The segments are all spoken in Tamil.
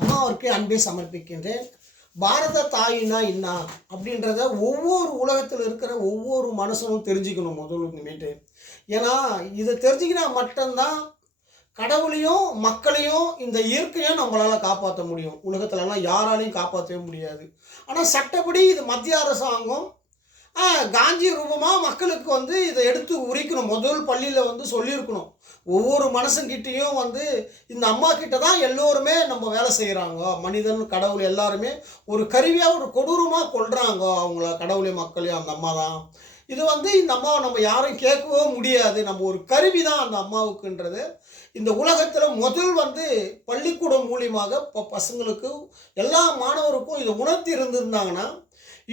அம்மாவிற்கு அன்பை சமர்ப்பிக்கின்றேன். பாரத தாயினா என்ன அப்படின்றத ஒவ்வொரு உலகத்தில் இருக்கிற ஒவ்வொரு மனுஷனும் தெரிஞ்சுக்கணும் முதலுமேட்டு. ஏன்னா இதை தெரிஞ்சுக்கினா மட்டும்தான் கடவுளையும் மக்களையும் இந்த இயற்கையும் நம்மளால் காப்பாற்ற முடியும். உலகத்துலலாம் யாராலையும் காப்பாற்றவே முடியாது. ஆனால் சட்டப்படி இது மத்திய அரசாங்கம் காந்தி ரூபமாக மக்களுக்கு இதை எடுத்து உரிக்கணும். முதல் பள்ளியில் சொல்லியிருக்கணும். ஒவ்வொரு மனுஷங்கிட்டையும் இந்த அம்மா கிட்ட தான் எல்லோருமே நம்ம வேலை செய்கிறாங்க. மனிதன் கடவுள் எல்லாருமே ஒரு கருவியாக ஒரு கொடூரமாக கொள்கிறாங்க அவங்கள, கடவுளையும் மக்களையும். அந்த அம்மா தான் இது. இந்த அம்மாவை நம்ம யாரும் கேட்கவே முடியாது. நம்ம ஒரு கருவி தான் அந்த அம்மாவுக்குன்றது. இந்த உலகத்தில் முதல் பள்ளிக்கூடம் மூலியமாக பசங்களுக்கு எல்லா மாணவருக்கும் இதை உணர்த்தி இருந்திருந்தாங்கன்னா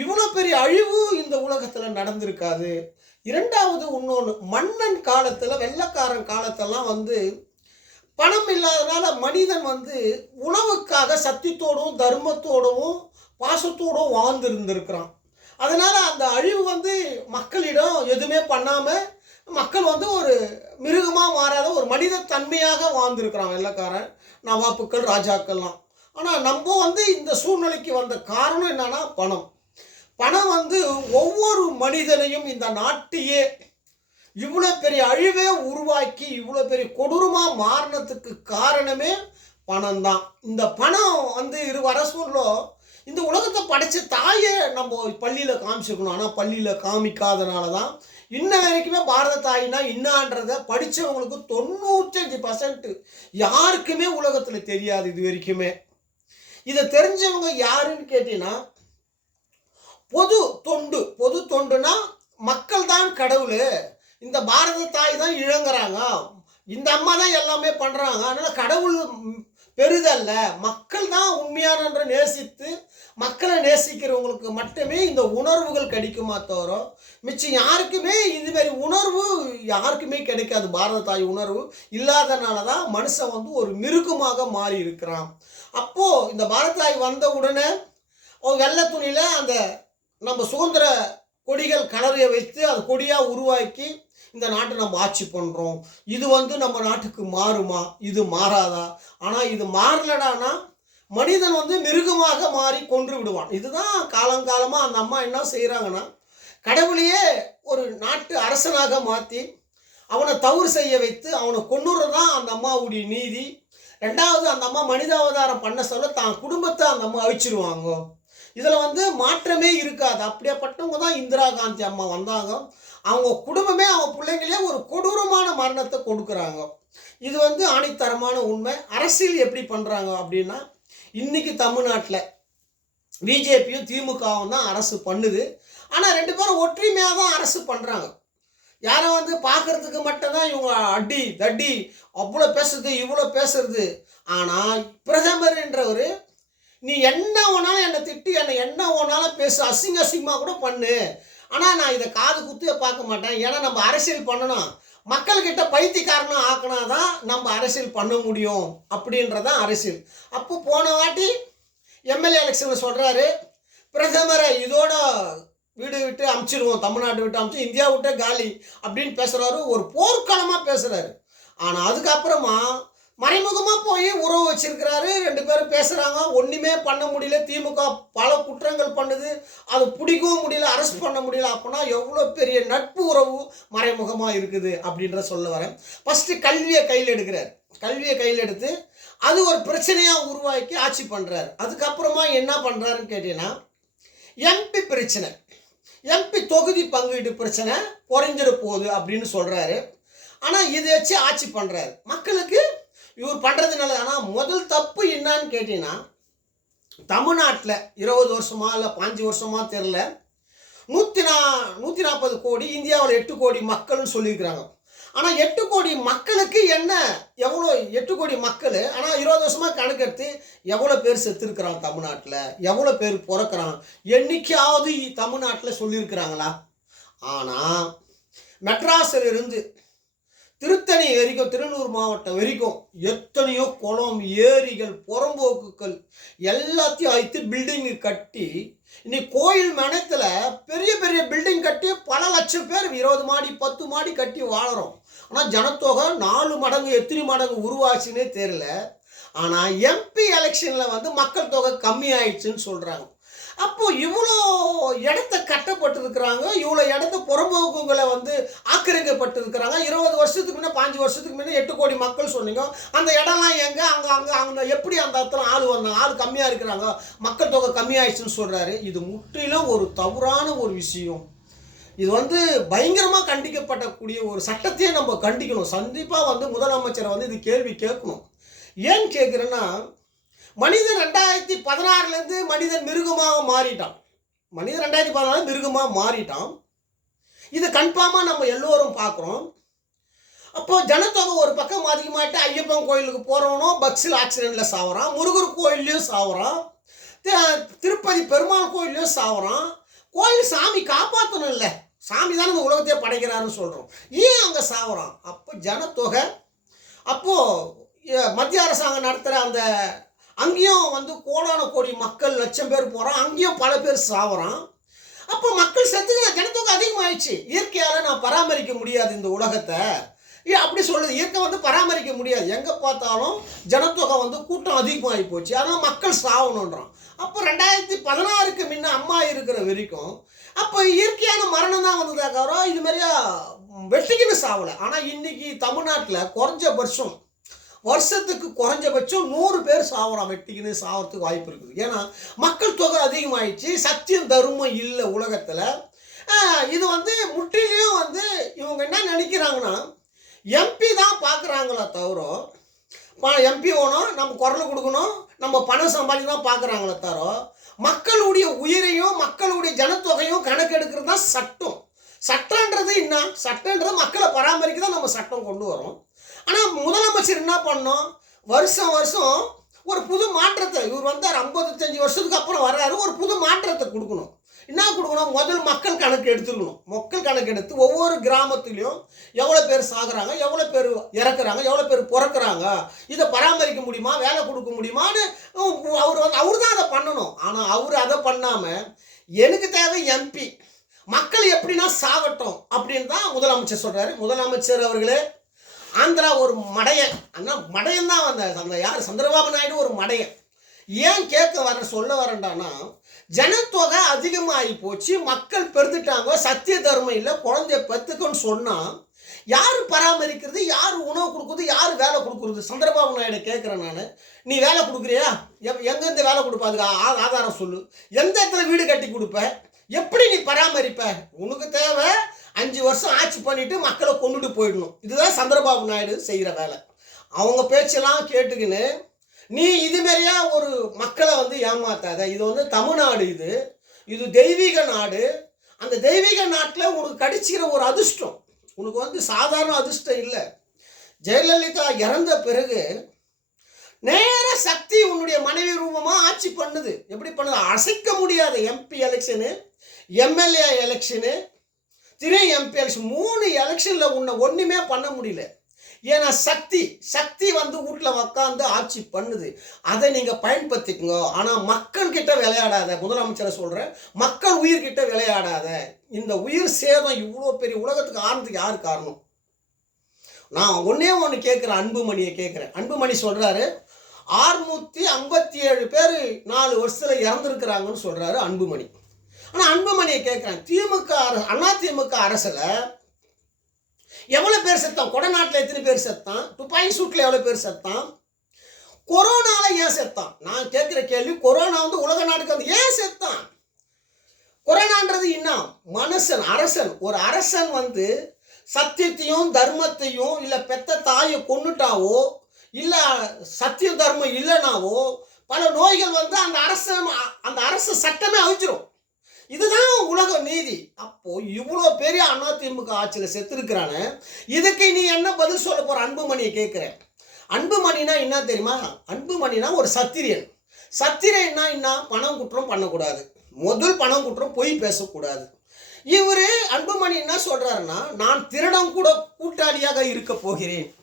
இவ்வளோ பெரிய அழிவு இந்த உலகத்தில் நடந்திருக்காது. இரண்டாவது இன்னொன்று, மன்னன் காலத்தில் வெள்ளைக்காரன் காலத்தெல்லாம் பணம் இல்லாதனால மனிதன் உணவுக்காக சத்தியத்தோடும் தர்மத்தோடவும் பாசத்தோடும் வாழ்ந்திருந்திருக்கிறான். அதனால் அந்த அழிவு மக்களிடம் எதுவுமே பண்ணாமல் மக்கள் ஒரு மிருகமாக மாறாத ஒரு மனித தன்மையாக வாழ்ந்திருக்கிறான் வெள்ளைக்காரன் நவாப்புக்கள் ராஜாக்கள்லாம். ஆனால் நம்ம இந்த சூழ்நிலைக்கு வந்த காரணம் என்னன்னா பணம். பணம் ஒவ்வொரு மனிதனையும் இந்த நாட்டையே இவ்வளோ பெரிய அழிவே உருவாக்கி இவ்வளோ பெரிய கொடூரமாக மாறினத்துக்கு காரணமே பணம் தான். இந்த பணம் வர சொல்ல இந்த உலகத்தை படைச்ச தாயை நம்ம பள்ளியில் காமிச்சிருக்கணும். ஆனால் பள்ளியில் காமிக்காதனால தான் இன்ன வரைக்குமே பாரத தாயினா என்னான்றதை படித்தவங்களுக்கு 95% யாருக்குமே உலகத்தில் தெரியாது இது வரைக்குமே. இதை தெரிஞ்சவங்க யாருன்னு கேட்டீங்கன்னா பொது தொண்டுனா மக்கள் தான் கடவுள், இந்த பாரத தாய் தான் இழங்குறாங்க, இந்த அம்மா தான் எல்லாமே பண்ணுறாங்க, அதனால் கடவுள் பெரிதல்ல, மக்கள் தான் உண்மையான நேசித்து மக்களை நேசிக்கிறவங்களுக்கு மட்டுமே இந்த உணர்வுகள் கிடைக்குமா தவிர மிச்சம் யாருக்குமே இதுமாரி உணர்வு யாருக்குமே கிடைக்காது. பாரத தாய் உணர்வு இல்லாதனால தான் மனுஷன் ஒரு மிருகமாக மாறி இருக்கிறான். அப்போது இந்த பாரத தாய் வந்த உடனே வெள்ளை துணியில் அந்த நம்ம சுதந்திர கொடிகள் கலரைய வைத்து அது கொடியாக உருவாக்கி இந்த நாட்டை நம்ம ஆட்சி பண்ணுறோம். இது நம்ம நாட்டுக்கு மாறுமா? இது மாறாதா? ஆனால் இது மாறலடானா மனிதன் மிருகமாக மாறி கொன்று விடுவான். இதுதான் காலங்காலமாக அந்த அம்மா என்ன செய்கிறாங்கன்னா கடவுளையே ஒரு நாட்டு அரசனாக மாற்றி அவனை தவறு செய்ய வைத்து அவனை கொன்னுறது தான் அந்த அம்மாவுடைய நீதி. ரெண்டாவது, அந்த அம்மா மனித அவதாரம் பண்ண சொல்ல தான் குடும்பத்தை அந்த அம்மா அழிச்சிருவாங்க. இதில் மாற்றமே இருக்காது. அப்படியேப்பட்டவங்க தான் இந்திரா காந்தி அம்மா வந்தாங்க. அவங்க குடும்பமே அவங்க பிள்ளைங்களே ஒரு கொடூரமான மரணத்தை கொடுக்குறாங்க. இது ஆணித்தரமான உண்மை. அரசியல் எப்படி பண்ணுறாங்க அப்படின்னா இன்றைக்கி தமிழ்நாட்டில் பிஜேபியும் திமுகவும் தான் அரசு பண்ணுது. ஆனால் ரெண்டு பேரும் ஒற்றுமையாக தான் அரசு பண்ணுறாங்க. யாரும் பார்க்குறதுக்கு மட்டும்தான் இவங்க அடி தட்டி அவ்வளோ பேசுறது இவ்வளோ பேசுறது. ஆனால் பிரதமர் என்றவர் நீ என்ன வேணாலும் என்னை திட்டி என்ன வேணாலும் பேசு, அசிங்கமாக கூட பண்ணு, ஆனால் நான் இதை காது குத்தியே பார்க்க மாட்டேன். ஏன்னா நம்ம அரசியல் பண்ணணும், மக்கள்கிட்ட பைத்தியக்காரனும் ஆக்கினா தான் நம்ம அரசியல் பண்ண முடியும் அப்படின்றதான் அரசியல். அப்போ போன வாட்டி எம்எல்ஏ எலெக்ஷனில் சொல்கிறாரு பிரதமரை இதோட வீடு விட்டு அமுச்சிடுவோம், தமிழ்நாடு விட்டு அமுச்சு இந்தியா விட்டே காலி அப்படின்னு பேசுகிறாரு. ஒரு போர்க்களமாக பேசுகிறாரு. ஆனால் அதுக்கப்புறமா மறைமுகமாக போய் உறவு வச்சிருக்கிறாரு. ரெண்டு பேரும் பேசுகிறாங்க. ஒன்றுமே பண்ண முடியல. திமுக பல குற்றங்கள் பண்ணுது, அது பிடிக்கவும் முடியல, அரெஸ்ட் பண்ண முடியல. அப்படின்னா எவ்வளோ பெரிய நட்பு உறவு மறைமுகமாக இருக்குது அப்படின்ற சொல்ல வரேன். ஃபஸ்ட்டு கல்வியை கையில் எடுக்கிறார். கல்வியை கையில் எடுத்து அது ஒரு பிரச்சனையாக உருவாக்கி ஆட்சி பண்ணுறாரு. அதுக்கப்புறமா என்ன பண்ணுறாருன்னு கேட்டீங்கன்னா எம்பி பிரச்சனை, எம்பி தொகுதி பங்கீடு பிரச்சனை குறைஞ்சிட போகுது அப்படின்னு சொல்கிறாரு. ஆனால் இதை வச்சு ஆட்சி பண்ணுறாரு. மக்களுக்கு இவர் பண்ணுறதுனால. ஆனால் முதல் தப்பு என்னான்னு கேட்டீங்கன்னா தமிழ்நாட்டில் 20 வருஷமா இல்லை 5 வருஷமா தெரில 140 கோடி, இந்தியாவில் 8 கோடி மக்கள்னு சொல்லியிருக்கிறாங்க. ஆனால் 8 கோடி மக்களுக்கு என்ன எவ்வளோ 8 கோடி மக்கள். ஆனால் 20 வருஷமாக கணக்கெடுத்து எவ்வளோ பேர் செத்துருக்கிறான் தமிழ்நாட்டில், எவ்வளோ பேர் பிறக்கிறான் என்னைக்காவது தமிழ்நாட்டில் சொல்லியிருக்கிறாங்களா? ஆனால் மெட்ராஸில் இருந்து திருத்தணி வரைக்கும், திருநூறு மாவட்டம் வரைக்கும் எத்தனையோ குளம், ஏரிகள், புறம்போக்குகள் எல்லாத்தையும் வைத்து பில்டிங்கு கட்டி இன்னைக்கு கோயில் மனத்தில் பெரிய பெரிய பில்டிங் கட்டி பல லட்சம் பேர் 20 மாடி 10 மாடி கட்டி வாழறோம். ஆனால் ஜனத்தொகை 4 மடங்கு எத்தனை மடங்கு உருவாச்சுன்னே தெரியல. ஆனால் எம்பி எலெக்ஷனில் வந்து மக்கள் தொகை கம்மி ஆயிடுச்சுன்னு சொல்கிறாங்க. அப்போ இவ்வளோ இடத்த கட்டப்பட்டிருக்கிறாங்க, இவ்வளோ இடத்த புறம்போக்குகளை வந்து ஆக்கிரமிக்கப்பட்டிருக்கிறாங்க. 20 வருஷத்துக்கு முன்னே 5 வருஷத்துக்கு முன்னே 8 கோடி மக்கள் சொன்னீங்க. அந்த இடம்லாம் எங்கே அங்கே எப்படி அந்த இடத்துல ஆள் வந்தாங்க? ஆள் கம்மியாக இருக்கிறாங்க, மக்கள் தொகை கம்மியாயிடுச்சுன்னு சொல்கிறாரு. இது முற்றிலும் ஒரு தவறான ஒரு விஷயம். இது வந்து பயங்கரமாக கண்டிக்கப்படக்கூடிய ஒரு சட்டத்தையே நம்ம கண்டிக்கணும். கண்டிப்பாக வந்து முதலமைச்சரை வந்து இது கேள்வி கேட்கணும். ஏன்னு கேட்குறேன்னா, மனிதன் 2016 மனிதன் மிருகமாக மாறிட்டான். மனிதன் 2016 மிருகமாக மாறிட்டான். இது கன்ஃபார்மாக நம்ம எல்லோரும் பார்க்குறோம். அப்போ ஜனத்தொகை ஒரு பக்கம் அதிகமாகிட்டு ஐயப்பன் கோயிலுக்கு போகிறவனும் பஸ்ஸில் ஆக்சிடெண்ட்டில் சாவுறான், முருகர் கோயில்லையும் சாவுறான், திருப்பதி பெருமாள் கோயில்லையும் சாவுறான். கோயில் சாமி காப்பாற்றணும் இல்லை, சாமி தானே இந்த உலகத்தையே படைக்கிறாருன்னு சொல்கிறோம். ஏன் அங்கே சாவுறான்? அப்போ ஜனத்தொகை, அப்போது மத்திய அரசாங்கம் நடத்துகிற அந்த அங்கேயும் வந்து கோடான கோடி மக்கள் லட்சம் பேர் போகிறான், அங்கேயும் பல பேர் சாவுறான். அப்போ மக்கள் செத்துக்கிற ஜனத்தொகை அதிகமாகிடுச்சு. இயற்கையால் நான் பராமரிக்க முடியாது இந்த உலகத்தை, அப்படி சொல்லுது. இயற்கை வந்து பராமரிக்க முடியாது, எங்கே பார்த்தாலும் ஜனத்தொகை வந்து கூட்டம் அதிகமாகி போச்சு, அதனால் மக்கள் சாகணுன்றான். அப்போ 2016க்கு முன்ன அம்மா இருக்கிற வரைக்கும் அப்போ இயற்கையான மரணம் தான் வந்ததாக்காரோ இது மாதிரியா வெட்டிக்கின்னு சாவலை. ஆனால் இன்னைக்கு தமிழ்நாட்டில் வருஷத்துக்கு குறைஞ்சபட்சம் 100 பேர் சாவறான், வெட்டிக்கின்னு சாவறதுக்கு வாய்ப்பு இருக்குது. ஏன்னா மக்கள் தொகை அதிகமாகிடுச்சு, சத்தியம் தர்மம் இல்லை உலகத்தில். இது வந்து முற்றிலையும் வந்து இவங்க என்ன நினைக்கிறாங்கன்னா, எம்பி தான் பார்க்குறாங்களா தவிர, எம்பி ஓணும், நம்ம குரல் கொடுக்கணும், நம்ம பணம் சம்பாதிக்க தான் பார்க்குறாங்களே தவிர, மக்களுடைய உயிரையும் மக்களுடைய ஜனத்தொகையும் கணக்கெடுக்கிறது தான் சட்டம். சட்டன்றது என்ன? சட்டன்றது மக்களை பராமரிக்க தான் நம்ம சட்டம் கொண்டு வரோம். ஆனால் முதலமைச்சர் என்ன பண்ணோம், வருஷம் வருஷம் ஒரு புது மாற்றத்தை, இவர் வந்தார் 55 வருஷத்துக்கு அப்புறம் வர்றாரு, ஒரு புது மாற்றத்தை கொடுக்கணும். என்ன கொடுக்கணும்? முதல் மக்கள் கணக்கு எடுத்துக்கணும். மக்கள் கணக்கு எடுத்து ஒவ்வொரு கிராமத்துலேயும் எவ்வளோ பேர் சாகுறாங்க, எவ்வளோ பேர் இறக்குறாங்க, எவ்வளோ பேர் பிறக்கிறாங்க, இதை பராமரிக்க முடியுமா, வேலை கொடுக்க முடியுமான்னு அவர் தான் அதை பண்ணணும். ஆனால் அவர் அதை பண்ணாமல் எனக்கு தேவை எம்பி, மக்கள் எப்படின்னா சாகட்டும் அப்படின்னு தான் முதலமைச்சர் சொல்கிறாரு. முதலமைச்சர் அவர்களே, ஆந்திரா ஒரு மடையன், ஆனால் மடையன் தான் அந்த யார் சந்திரபாபு நாயுடு ஒரு மடையன். ஏன் சொல்ல வரேன்டானா, ஜனத்தொகை அதிகமாகி போச்சு, மக்கள் பெருந்துட்டாங்க, சத்திய தர்மம் இல்லை, குழந்தைய பெற்றுக்குன்னு சொன்னால் யார் பராமரிக்கிறது, யார் உணவு கொடுக்குறது, யார் வேலை கொடுக்குறது? சந்திரபாபு நாயுடு கேட்குறேன் நான், நீ வேலை கொடுக்குறியா? எங்கெந்த வேலை கொடுப்ப, அதுக்கு ஆதாரம் சொல்லு. எந்த இடத்துல வீடு கட்டி கொடுப்ப, எப்படி நீ பராமரிப்ப? உனக்கு தேவை 5 வருஷம் ஆட்சி பண்ணிட்டு மக்களை கொண்டுட்டு போயிடணும். இதுதான் சந்திரபாபு நாயுடு செய்கிற வேலை. அவங்க பேச்செல்லாம் கேட்டுக்கின்னு நீ இதுமாரியா ஒரு மக்களை வந்து ஏமாத்தாத. இது வந்து தமிழ்நாடு, இது தெய்வீக நாடு. அந்த தெய்வீக நாட்டில் உனக்கு கிடைச்சிக்கிற ஒரு அதிர்ஷ்டம், உனக்கு வந்து சாதாரண அதிர்ஷ்டம் இல்லை. ஜெயலலிதா இறந்த பிறகு நேர சக்தி உன்னுடைய மனைவி ரூபமாக ஆட்சி பண்ணுது. எப்படி பண்ணுது? அசைக்க முடியாத MP election, MLA election, MP election, 3 எலெக்ஷனில் உன்னை ஒன்றுமே பண்ண முடியல. ஏன்னா சக்தி வந்து வீட்டில் உக்காந்து ஆட்சி பண்ணுது. அதை நீங்கள் பயன்படுத்திக்கோங்க. ஆனால் மக்கள்கிட்ட விளையாடாத. முதலமைச்சரை சொல்கிறேன், மக்கள் உயிர்கிட்ட விளையாடாத. இந்த உயிர் சேதம் இவ்வளோ பெரிய உலகத்துக்கு ஆனதுக்கு யார் காரணம்? நான் ஒன்று கேட்குறேன், அன்புமணியை கேட்குறேன். அன்புமணி சொல்கிறாரு 657 பேர் 4 வருஷத்தில் இறந்துருக்கிறாங்கன்னு சொல்கிறாரு அன்புமணி. ஆனால் அன்புமணியை கேட்குறேன், அதிமுக அரசில் எவ்வளோ பேர் செத்தான்? கொடநாட்டில் எத்தனை பேர் செத்தான்? துப்பாக்கி சூட்டில் எவ்வளோ பேர் செத்தான்? கொரோனாவில் ஏன் செத்தான்? நான் கேட்குற கேள்வி, கொரோனா வந்து உலக நாட்டுக்கு வந்து ஏன் செத்தான்? கொரோனான்றது என்ன? அரசன், ஒரு அரசன் வந்து சத்தியத்தையும் தர்மத்தையும் இல்லை பெத்த தாயை கொண்டுட்டாவோ, இல்லை சத்திய தர்மம் இல்லைனாவோ பல நோய்கள் வந்து அந்த அரசு சட்டமே அழிச்சிடும். இதுதான் உலக நீதி. அப்போ இவ்வளோ பெரிய அதிமுக ஆட்சியில் செத்துருக்கிறானே, இதுக்கு நீ என்ன பதில் சொல்ல போற? அன்புமணியை கேட்குறேன். அன்புமணினா என்ன தெரியுமா? அன்புமணினா ஒரு சத்திரியன்னா என்ன? பணம் குற்றம் பண்ணக்கூடாது, முதல் பணம் குற்றம் பொய் பேசக்கூடாது. இவர் அன்புமணி என்ன சொல்றாருன்னா, நான் திருடம் கூட கூட்டாளியாக இருக்க போகிறேன்,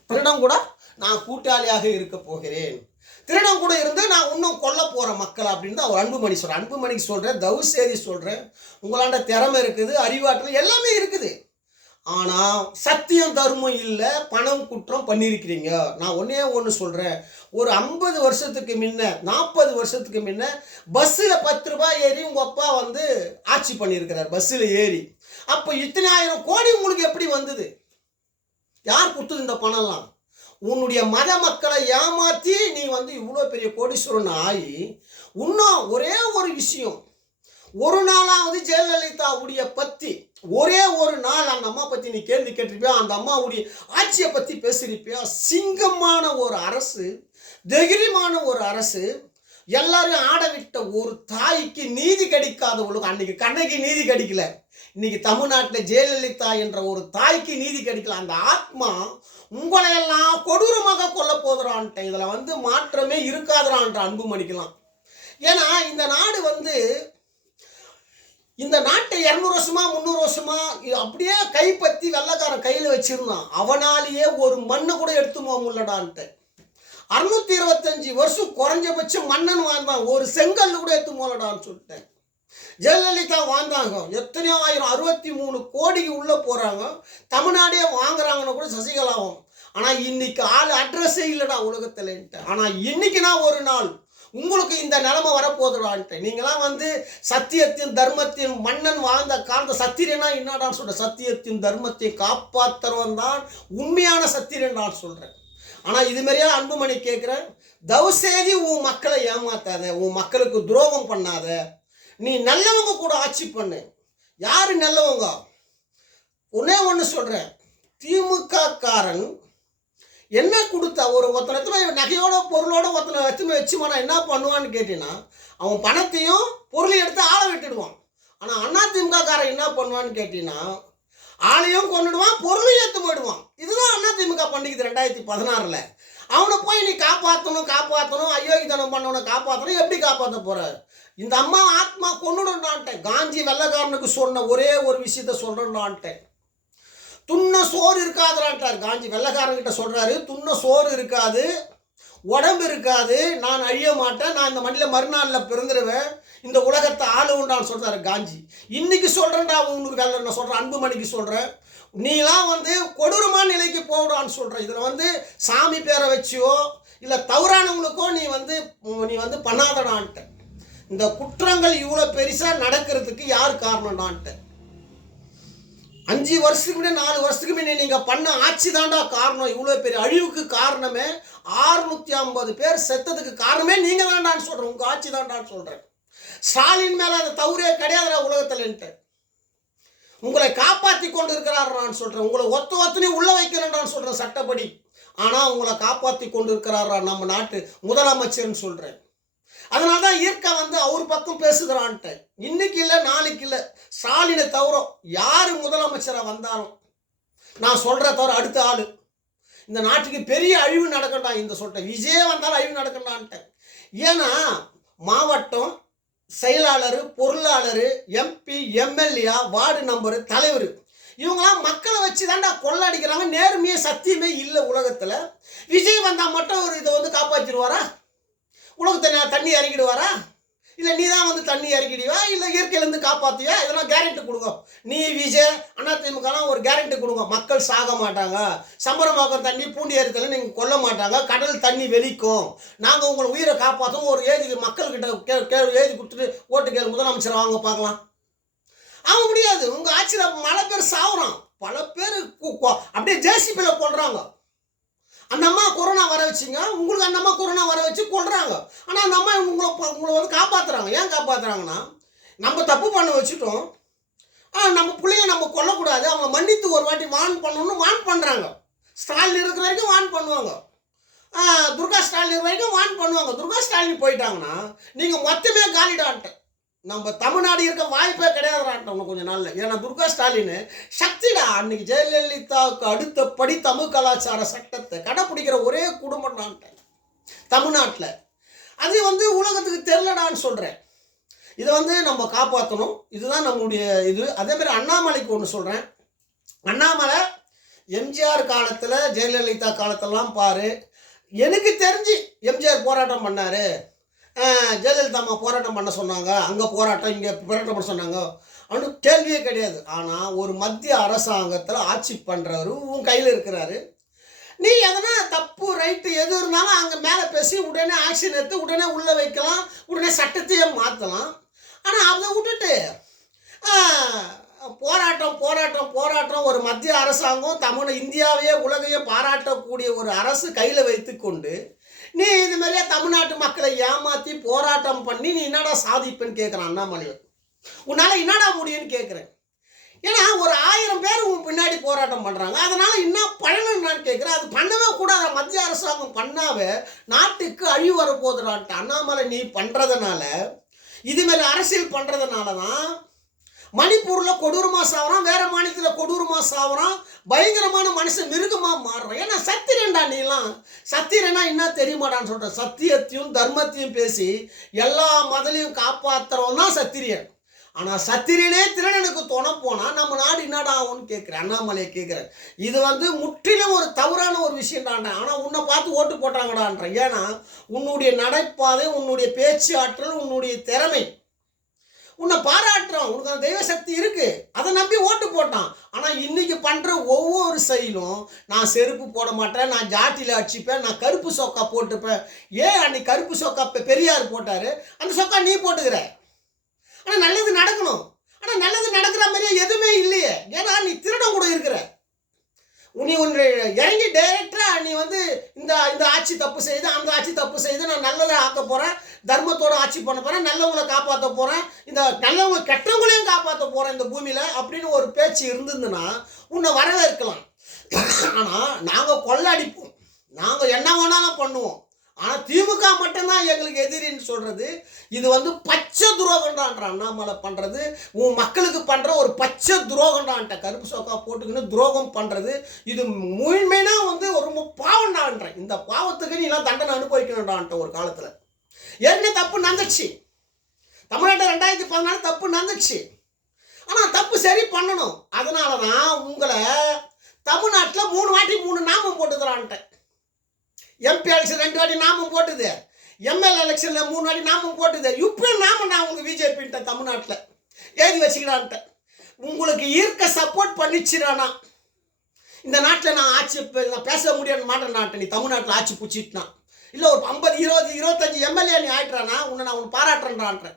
திருடம் கூட இருந்து நான் இன்னும் கொல்ல போகிற மக்கள் அப்படின்னு தான் அவர் அன்புமணி சொல்கிறேன். அன்புமணிக்கு சொல்கிறேன், தயவு செய்து சொல்கிறேன், உங்களாண்ட திறமை இருக்குது, அறிவாற்றல் எல்லாமே இருக்குது. ஆனால் சத்தியம் தர்மம் இல்லை, பணம் குற்றம் பண்ணியிருக்கிறீங்க. நான் ஒன்றே ஒன்று சொல்கிறேன். ஒரு 50 வருஷத்துக்கு முன்ன, 40 வருஷத்துக்கு முன்ன பஸ்ஸில் 10 ரூபாய் ஏறி உங்கள் அப்பா வந்து ஆட்சி பண்ணியிருக்கிறார். பஸ்ஸில் ஏறி அப்போ இத்தனை ஆயிரம் கோடி உங்களுக்கு எப்படி வந்தது? யார் கொடுத்தது இந்த பணம்லாம்? உன்னுடைய மத மக்களை ஏமாற்றி நீ வந்து இவ்வளோ பெரிய கோடீஸ்வரன் ஆகி, இன்னும் ஒரே ஒரு விஷயம், ஒரு நாளாவது ஜெயலலிதாவுடைய பற்றி ஒரே ஒரு நாள் அந்த அம்மா பற்றி நீ கேள்வி கேட்டிருப்பியா? அந்த அம்மாவுடைய ஆட்சியை பற்றி பேசியிருப்பியா? சிங்கமான ஒரு அரசு, தைரியமான ஒரு அரசு, எல்லாரும் ஆடவிட்ட ஒரு தாய்க்கு நீதி கிடைக்காதவங்களுக்கு, அன்னைக்கு கண்ணகி நீதி கிடைக்கல, இன்னைக்கு தமிழ்நாட்டில் ஜெயலலிதா என்ற ஒரு தாய்க்கு நீதி கிடைக்கல. அந்த ஆத்மா உங்களையெல்லாம் கொடூரமாக கொல்ல போதுறான்ட்டேன். இதில் வந்து மாற்றமே இருக்காதுறான்ற அன்புமணிக்கலாம். ஏன்னா இந்த நாடு வந்து, இந்த நாட்டை 200 வருஷமா 300 வருஷமா அப்படியே கைப்பற்றி வெள்ளைக்காரன் கையில் வச்சிருந்தான். அவனாலேயே ஒரு மண்ணை கூட எடுத்து போக முடியலடான்ட்டு. 625 வருஷம் குறைஞ்சபட்சம் மன்னன் வாழ்ந்தான், ஒரு செங்கல் கூட எடுத்து போகலடான்னு சொல்லிட்டேன். ஜெயலலிதா வாழ்ந்தாங்க, எத்தனையோ ஆயிரம், 63 கோடிக்கு உள்ளே போகிறாங்க, தமிழ்நாடே வாங்குறாங்கன்னு கூட சசிகலாவும். ஆனால் இன்னைக்கு ஆள் அட்ரஸே இல்லைடா உலகத்தில்ன்ட்டு. ஆனால் இன்னைக்கு நான் ஒரு நாள் உங்களுக்கு இந்த நிலைமை வரப்போதுடான்ட்டு. நீங்களாம் வந்து சத்தியத்தின் தர்மத்தின் மன்னன் வாழ்ந்த காலத்தை சத்திரியனா என்னடான்னு சொல்கிறேன். சத்தியத்தின் தர்மத்தை காப்பாற்றுறவன் தான் உண்மையான சத்திரியன் நான் சொல்கிறேன். ஆனால் இதுமாரியா அன்புமணி கேட்குறேன், தயவுசெய்து உன் மக்களை ஏமாத்தாத, உன் மக்களுக்கு துரோகம் பண்ணாத, நீ நல்லவங்க கூட ஆட்சி பண்ணு. யார் நல்லவங்க? ஒன்னே ஒன்று சொல்கிறேன், திமுக காரன் என்ன கொடுத்தா ஒருத்தனை எத்தனை நகையோட பொருளோட ஒருத்தனை எத்தனை வச்சுமானா என்ன பண்ணுவான்னு கேட்டீங்கன்னா, அவன் பணத்தையும் பொருளையும் எடுத்து ஆளை விட்டுடுவான். ஆனால் அதிமுக காரன் என்ன பண்ணுவான்னு கேட்டீங்கன்னா, ஆளையும் கொண்டுடுவான், பொருளையும் எடுத்து போயிடுவான். இதுதான் அதிமுக பண்ணிக்குது 2016. அவனை போய் நீ காப்பாற்றணும், அயோக்கியத்தனம் பண்ணவனை காப்பாற்றணும். எப்படி காப்பாற்ற போற? இந்த அம்மா ஆத்மா கொண்டுடான்ட்டேன். காஞ்சி வெள்ளைக்காரனுக்கு சொன்ன ஒரே ஒரு விஷயத்த சொல்றேன்டான்ட்டேன். துண்ண சோறு இருக்காதுடான்ட்டார் காஞ்சி. வெள்ளைக்காரன்கிட்ட சொல்றாரு, துண்ண சோறு இருக்காது, உடம்பு இருக்காது, நான் அழிய மாட்டேன், நான் இந்த மண்ணில் மறுநாளில் பிறந்துடுவேன், இந்த உலகத்தை ஆளுண்டான்னு சொல்றாரு காஞ்சி. இன்னைக்கு சொல்றேன்டா உங்களுக்கு வேலை, நான் சொல்றேன், அன்புமணிக்கு சொல்றேன், நீலாம் வந்து கொடூரமான நிலைக்கு போடான்னு சொல்கிறேன். இதில் வந்து சாமி பேரை வச்சியோ இல்லை தவறானவங்களுக்கோ நீ வந்து பண்ணாதடான்ட்ட. இந்த குற்றங்கள் இவ்வளோ பெருசாக நடக்கிறதுக்கு யார் காரணம்டான்ட்டு. 5 வருஷத்துக்கு முன்னே 4 வருஷத்துக்கு முன்னே நீங்கள் பண்ண ஆட்சி தாண்டா காரணம். இவ்வளோ பெரிய அழிவுக்கு காரணமே 650 பேர் செத்ததுக்கு காரணமே நீங்கள் தாண்டான்னு சொல்கிறேன், உங்கள் ஆட்சி தாண்டான்னு சொல்கிறேன். ஸ்டாலின் மேலே அந்த தவறே கிடையாதுடா உலகத்தில்ன்ட்டு. உங்களை காப்பாற்றி கொண்டு இருக்கிறாரான்னு சொல்கிறேன், உங்களை ஒத்தனையும் உள்ளே வைக்கிறேன்டான்னு சொல்கிறேன் சட்டப்படி. ஆனால் உங்களை காப்பாற்றி கொண்டு இருக்கிறாரா நம்ம நாட்டு முதலமைச்சர்னு சொல்கிறேன். அதனால தான் இயற்கை வந்து அவர் பக்கம் பேசுகிறான்ட்டு. இன்னைக்கு இல்லை நாளைக்கு இல்லை, ஸ்டாலினை தவிர யார் முதலமைச்சராக வந்தாலும் நான் சொல்கிற தவிர அடுத்த ஆள் இந்த நாட்டுக்கு பெரிய அழிவு நடக்கண்டா இந்த சொல்லிட்டேன். விஜய் வந்தாலும் அழிவு நடக்கண்டான்ட்டேன். ஏன்னா மாவட்டம் செயலாளர், பொருளாளர், எம்பி, எம்எல்ஏ, வார்டு நம்பரு, தலைவர், இவங்களாம் மக்களை வச்சு தாண்டா கொள்ளடிக்கிறாங்க. நேர்மையே சத்தியமே இல்லை உலகத்தில். விஜய் வந்தால் மட்டும் ஒரு இதை வந்து காப்பாற்றிடுவாரா? உலகத்தை தண்ணி இறக்கிடுவாரா? இல்லை நீ தான் வந்து தண்ணி இறக்கிடுவா? இல்லை இயற்கையிலேருந்து காப்பாற்றுவியா? இதெல்லாம் கேரண்டி கொடுங்க. நீ விஜய் அதிமுகலாம் ஒரு கேரண்டி கொடுங்க, மக்கள் சாக மாட்டாங்க, சம்பரமாக்கிற தண்ணி பூண்டி ஏறத்தில் நீங்கள் கொல்ல மாட்டாங்க, கடல் தண்ணி வெளிக்கும், நாங்கள் உங்களை உயிரை காப்பாற்றுவோம், ஒரு ஏதி மக்கள்கிட்ட எழுதி கொடுத்துட்டு ஓட்டு கேள்வி முதலமைச்சர் வாங்க பார்க்கலாம். அவன் முடியாது. உங்கள் ஆட்சியில் பல பேர் சாகுறான், பல பேர் அப்படியே ஜேசிபியில் கொள்றாங்க. அந்த அம்மா கொரோனா வர வச்சுங்க, உங்களுக்கு அந்த அம்மா கொரோனா வர வச்சு கொள்றாங்க. ஆனால் அந்த அம்மா உங்களை வந்து காப்பாற்றுறாங்க. ஏன் காப்பாற்றுறாங்கன்னா, நம்ம தப்பு பண்ண வச்சுட்டோம், நம்ம பிள்ளைங்க நம்ம கொல்லக்கூடாது, அவங்க மன்னித்து ஒரு வாட்டி வான் பண்ணணும்னு வான் பண்ணுறாங்க. ஸ்டாலின் இருக்கிற வரைக்கும் வான் பண்ணுவாங்க, துர்கா ஸ்டாலின் இருக்கிற வரைக்கும் வான் பண்ணுவாங்க. துர்கா ஸ்டாலின் போயிட்டாங்கன்னா நீங்கள் மொத்தமே காலிடான்ட்டு. நம்ம தமிழ்நாடு இருக்க வாய்ப்பே கிடையாதுறான்ட்டோம் கொஞ்சம் நாளில். ஏன்னா துர்கா ஸ்டாலின் சக்திடா. அன்னைக்கு ஜெயலலிதாவுக்கு அடுத்தபடி தமிழ் கலாச்சார சட்டத்தை கடைப்பிடிக்கிற ஒரே குடும்பம்டான்ட்டேன் தமிழ்நாட்டில். அது வந்து உலகத்துக்கு தெரிலடான்னு சொல்கிறேன். இதை வந்து நம்ம காப்பாற்றணும், இதுதான் நம்முடைய இது. அதேமாதிரி அண்ணாமலைக்கு ஒன்று சொல்கிறேன். அண்ணாமலை எம்ஜிஆர் காலத்தில், ஜெயலலிதா காலத்திலலாம் பாரு, எனக்கு தெரிஞ்சு எம்ஜிஆர் போராட்டம் பண்ணார், ஜெயலலிதா அம்மா போராட்டம் பண்ண சொன்னாங்க, அங்கே போராட்டம் இங்கே போராட்டம் பண்ண சொன்னாங்க. கேள்வியே கிடையாது. ஆனால் ஒரு மத்திய அரசாங்கத்தில் ஆட்சி பண்ணுறவர் உன் கையில் இருக்கிறாரு. நீ எதனா தப்பு ரைட்டு எது இருந்தாலும் அங்கே மேலே பேசி உடனே ஆக்ஷன் எடுத்து உடனே உள்ளே வைக்கலாம், உடனே சட்டத்தையே மாற்றலாம். ஆனால் அதை விட்டுட்டு போராட்டம் போராட்டம் போராட்டம் ஒரு மத்திய அரசாங்கம் இந்தியாவையே உலகையே பாராட்டக்கூடிய ஒரு அரசு கையில் வைத்து கொண்டு நீ இது மாதிரியே தமிழ்நாட்டு மக்களை ஏமாற்றி போராட்டம் பண்ணி நீ என்னடா சாதிப்பேன்னு கேட்குறான் அண்ணாமலை. உன்னால் என்னடா முடியும்னு கேட்குறேன். ஏன்னா ஒரு 1000 பேர் உன் பின்னாடி போராட்டம் பண்ணுறாங்க, அதனால் என்ன பலன் நான் கேட்குறேன். அது பண்ணவே கூடாது. மத்திய அரசாங்கம் பண்ணாவே நாட்டுக்கு அழிவு வரப்போகுதுடான்ட்டு அண்ணாமலை நீ பண்ணுறதுனால, இதுமாரி அரசியல் பண்ணுறதுனால தான் மணிப்பூரில் கொடூரமாக சாவறான், வேறு மாநிலத்தில் கொடூரமாக சாவறான், பயங்கரமான மனுஷன் மிருகமாக மாறுறான். ஏன்னா சத்திரன்டா நீலாம். சத்திரனா என்ன தெரியுமாடான்னு சொல்கிறேன். சத்தியத்தையும் தர்மத்தையும் பேசி எல்லா மதலையும் காப்பாற்றுறவன் தான் சத்திரியன். ஆனால் சத்திரியனே திருடனுக்கு துணை போனால் நம்ம நாடு என்னடா ஆகும்னு கேட்குறேன். அண்ணாமலையை கேட்குறேன். இது முற்றிலும் ஒரு தவறான ஒரு விஷயம்டான். ஆனால் உன்னை பார்த்து ஓட்டு போட்டாங்கடான்ற. ஏன்னா உன்னுடைய நடைப்பாதை, உன்னுடைய பேச்சு ஆற்றல், உன்னுடைய திறமை, உன்னை பாராட்டுறான். உனக்கு அந்த தெய்வ சக்தி இருக்கு, அதை நம்பி ஓட்டு போட்டான். ஆனால் இன்னைக்கு பண்ணுற ஒவ்வொரு செயலும், நான் செருப்பு போட மாட்டேன், நான் ஜாட்டியில் அடிச்சுப்பேன், நான் கருப்பு சொக்கா போட்டுப்பேன். ஏன் அன்னைக்கு கருப்பு சொக்கா பெரியார் போட்டார், அந்த சொக்கா நீ போட்டுக்கிற. ஆனால் நல்லது நடக்கணும். ஆனால் நல்லது நடக்கிற மாதிரியே எதுவுமே இல்லையே. ஏன்னா நீ திருடம் கூட இருக்கிற. நீ ஒன்று இறங்கி டைரக்டாக நீ இந்த இந்த ஆட்சி தப்பு செய்து, அந்த ஆட்சி தப்பு செய்து, நான் நல்லதை ஆக்க போகிறேன், தர்மத்தோடு ஆட்சி பண்ண போகிறேன், நல்லவங்களை காப்பாற்ற போகிறேன், இந்த நல்லவங்க கெட்டவங்களையும் காப்பாற்ற போகிறேன் இந்த பூமியில் அப்படின்னு ஒரு பேச்சு இருந்ததுன்னா உன்னை வரவேற்கலாம். ஆனால் நாங்கள் கொள்ளடிப்போம், நாங்கள் என்ன வேணாலும் பண்ணுவோம். ஆனால் திமுக மட்டும்தான் எங்களுக்கு எதிரின்னு சொல்கிறது. இது பச்சை துரோகண்டான்ற அண்ணாமலை பண்ணுறது. உன் மக்களுக்கு பண்ணுற ஒரு பச்சை துரோகண்டான்ட்ட கருப்பு சோக்கா போட்டுக்கின்னு துரோகம் பண்ணுறது. இது முழுமையாக ரொம்ப பாவண்டான்றேன். இந்த பாவத்துக்கு நீ எல்லாம் தண்டனை அனுபவிக்கணும்டான்ட்ட ஒரு காலத்தில். ஏற்கனவே தப்பு நடந்துச்சு. தமிழ்நாட்டில் 2014 தப்பு நடந்துச்சு. ஆனால் தப்பு சரி பண்ணணும். அதனால தான் உங்களை தமிழ்நாட்டில் 3 வாட்டி 3 நாமம் போட்டுக்கிறான்ட்ட. எம்பி எலெக்ஷன் 2 வாட்டி நாமம் போட்டுது, எம்எல்ஏ எலெக்ஷனில் 3 வாட்டி நாமம் போட்டுது. இப்பயும் நாமம் நான் உங்களுக்கு பிஜேபின்ட்ட தமிழ்நாட்டில் எழுதி வச்சுக்கிறான்ட்ட. உங்களுக்கு ஈர்க்க சப்போர்ட் பண்ணிச்சுடானா இந்த நாட்டில் நான் ஆட்சி நான் பேச முடியாது மாட்டேன்னான்ட்ட. நீ தமிழ்நாட்டில் ஆட்சி பிடிச்சிட்டுனா இல்லை ஒரு 50 20 25 எம்எல்ஏ நீ ஆயிட்டுறானா உன்னை நான் உன்னை பாராட்டுறேன்றான்ற.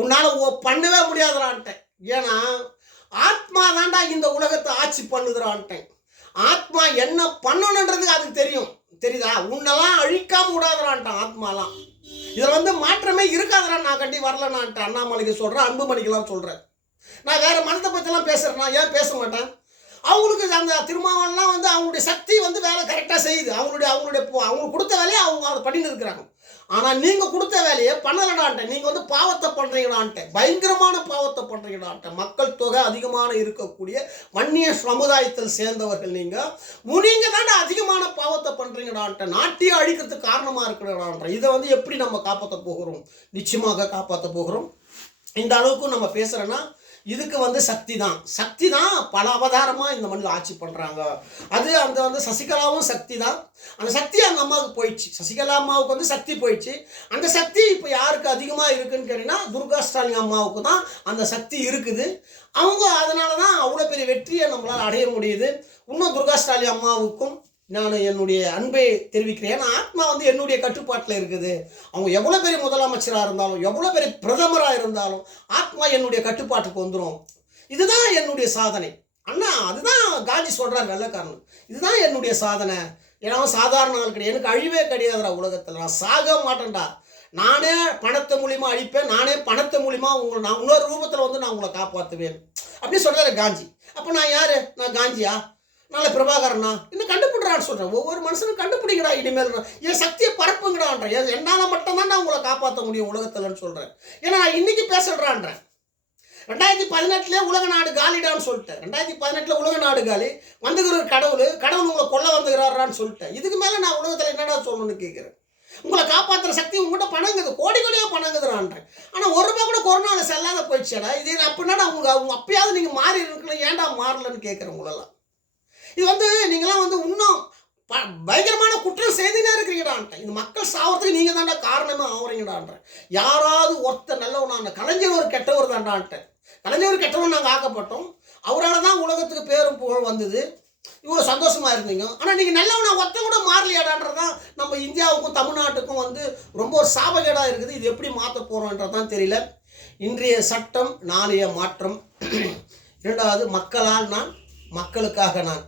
உன்னால் பண்ணவே முடியாதுறான்ட்டேன். ஏன்னா ஆத்மா தாண்டா இந்த உலகத்தை ஆட்சி பண்ணுதுறான்ட்டேன். ஆத்மா என்ன பண்ணணுன்றதுக்கு அதுக்கு தெரியும். தெரியுதா? உன்னெல்லாம் அழிக்காம விடாதரான்ட்டான் ஆத்மாலாம். இதில் மாற்றமே இருக்காதரா. நான் கண்டி வரலனான்ட்டு அண்ணாமலைக்கு சொல்கிறேன், அன்புமணிக்கெல்லாம் சொல்கிறேன். நான் வேறு மதத்தை பற்றிலாம் பேசுகிறேன்னா ஏன் பேச மாட்டேன். அவங்களுக்கு அந்த திருமாவளவன்லாம் அவங்களுடைய சக்தி வேலை கரெக்டாக செய்யுது. அவங்களுக்கு கொடுத்த வேலையை அவங்க அதை பண்ணின்னு இருக்கிறாங்க. ஆனால் நீங்கள் கொடுத்த வேலையை பண்ணலடான்ட்ட. நீங்கள் பாவத்தை பண்ணுறீங்கடான்ட்ட, பயங்கரமான பாவத்தை பண்ணுறீங்கடான்ட்ட. மக்கள் தொகை அதிகமான இருக்கக்கூடிய வன்னிய சமுதாயத்தில் சேர்ந்தவர்கள் நீங்கள் தாண்டா அதிகமான பாவத்தை பண்ணுறீங்கடான்ட்ட. நாட்டையே அழிக்கிறதுக்கு காரணமாக இருக்கிறடான்ற. இதை எப்படி நம்ம காப்பாற்ற போகிறோம்? நிச்சயமாக காப்பாற்ற போகிறோம். இந்த அளவுக்கு நம்ம பேசுகிறோன்னா இதுக்கு சக்தி தான் பல அவதாரமாக இந்த மண்ணில் ஆட்சி பண்ணுறாங்க. அது அந்த சசிகலாவும் சக்தி தான். அந்த சக்தி அந்த அம்மாவுக்கு போயிடுச்சு. சசிகலா அம்மாவுக்கு சக்தி போயிடுச்சு. அந்த சக்தி இப்போ யாருக்கு அதிகமாக இருக்குதுன்னு கேட்டிங்கன்னா துர்கா ஸ்டாலின் அம்மாவுக்கு தான் அந்த சக்தி இருக்குது. அவங்க அதனால தான் அவ்வளோ பெரிய வெற்றியை நம்மளால் அடைய முடியுது. இன்னும் துர்கா ஸ்டாலின் அம்மாவுக்கும் நான் என்னுடைய அன்பை தெரிவிக்கிறேன். ஏன்னா ஆத்மா என்னுடைய கட்டுப்பாட்டில் இருக்குது. அவங்க எவ்வளோ பெரிய முதலமைச்சராக இருந்தாலும், எவ்வளோ பெரிய பிரதமராக இருந்தாலும் ஆத்மா என்னுடைய கட்டுப்பாட்டுக்கு வந்துடும். இதுதான் என்னுடைய சாதனை. அண்ணா அதுதான் காந்தி சொல்கிறார் வெள்ளைக்காரன். இதுதான் என்னுடைய சாதனை. ஏன்னா சாதாரண ஆள் கிடையாது, எனக்கு அழிவே கிடையாதுடா உலகத்தில். நான் சாக மாட்டேன்டா. நானே பணத்தை மூலிமா அழிப்பேன், நானே பணத்தை மூலிமா நான் இன்னொரு ரூபத்தில் நான் உங்களை காப்பாற்றுவேன் அப்படின்னு சொல்கிறாரு காந்தி. அப்போ நான் யார்? நான் காந்தியா? நாளை பிரபாகரனா? இன்னும் கண்டுபிடுறான்னு சொல்கிறேன். ஒவ்வொரு மனுஷனும் கண்டுபிடிங்கடா. இனிமேல் என் சக்தியை பரப்புங்கடான்றேன். என்னால் மட்டும்தான் நான் உங்களை காப்பாற்ற முடியும் உலகத்தில்னு சொல்கிறேன். ஏன்னா நான் இன்றைக்கி பேசுகிறேன்றேன். 2018 உலக நாடு காலிடான்னு சொல்லிட்டேன். 2018 உலக நாடு காலி, வந்துகிற கடவுள் உங்களை கொல்ல வந்துகிறாரான்னு சொல்லிட்டேன். இதுக்கு மேலே நான் உலகத்தில் என்னடா சொல்லணும்னு கேட்குறேன். உங்களை காப்பாற்றுற சக்தி உங்கள்கிட்ட பணங்குது, கோடி கோடியாக பணங்குதுறான்றேன். ஆனால் ₹1 கூட கொரோனாவில் செல்லாத போயிடுச்சேடா. இது அப்படின்னா அவங்க அப்பயாவது நீங்கள் மாறி இருக்கலாம், ஏன்டா மாறலன்னு கேட்குறேன் உங்களெல்லாம். இது நீங்களாம் இன்னும் பயங்கரமான குற்றம் செய்துனே இருக்கிறீங்கடான்ட்டேன். இந்த மக்கள் சாவறதுக்கு நீங்கள் தாண்டா காரணமே ஆகுறீங்கடான்றேன். யாராவது ஒருத்தர் நல்லவனான கலைஞர் ஒரு கெட்டவர் தாண்டான்ட்டேன். கலைஞர் கெட்டவன் நாங்கள் ஆக்கப்பட்டோம். அவரால் தான் உலகத்துக்கு பேரும் புகழ் வந்தது. இவ்வளோ சந்தோஷமாக இருந்தீங்க. ஆனால் நீங்கள் நல்லவனா ஒருத்த கூட மாறலையாடான்றதான் நம்ம இந்தியாவுக்கும் தமிழ்நாட்டுக்கும் ரொம்ப ஒரு சாபகேடாக இருக்குது. இது எப்படி மாற்ற போகிறோன்றதான் தெரியல. இன்றைய சட்டம் நாளைய மாற்றம். இரண்டாவது, மக்களால் நான், மக்களுக்காக நான்.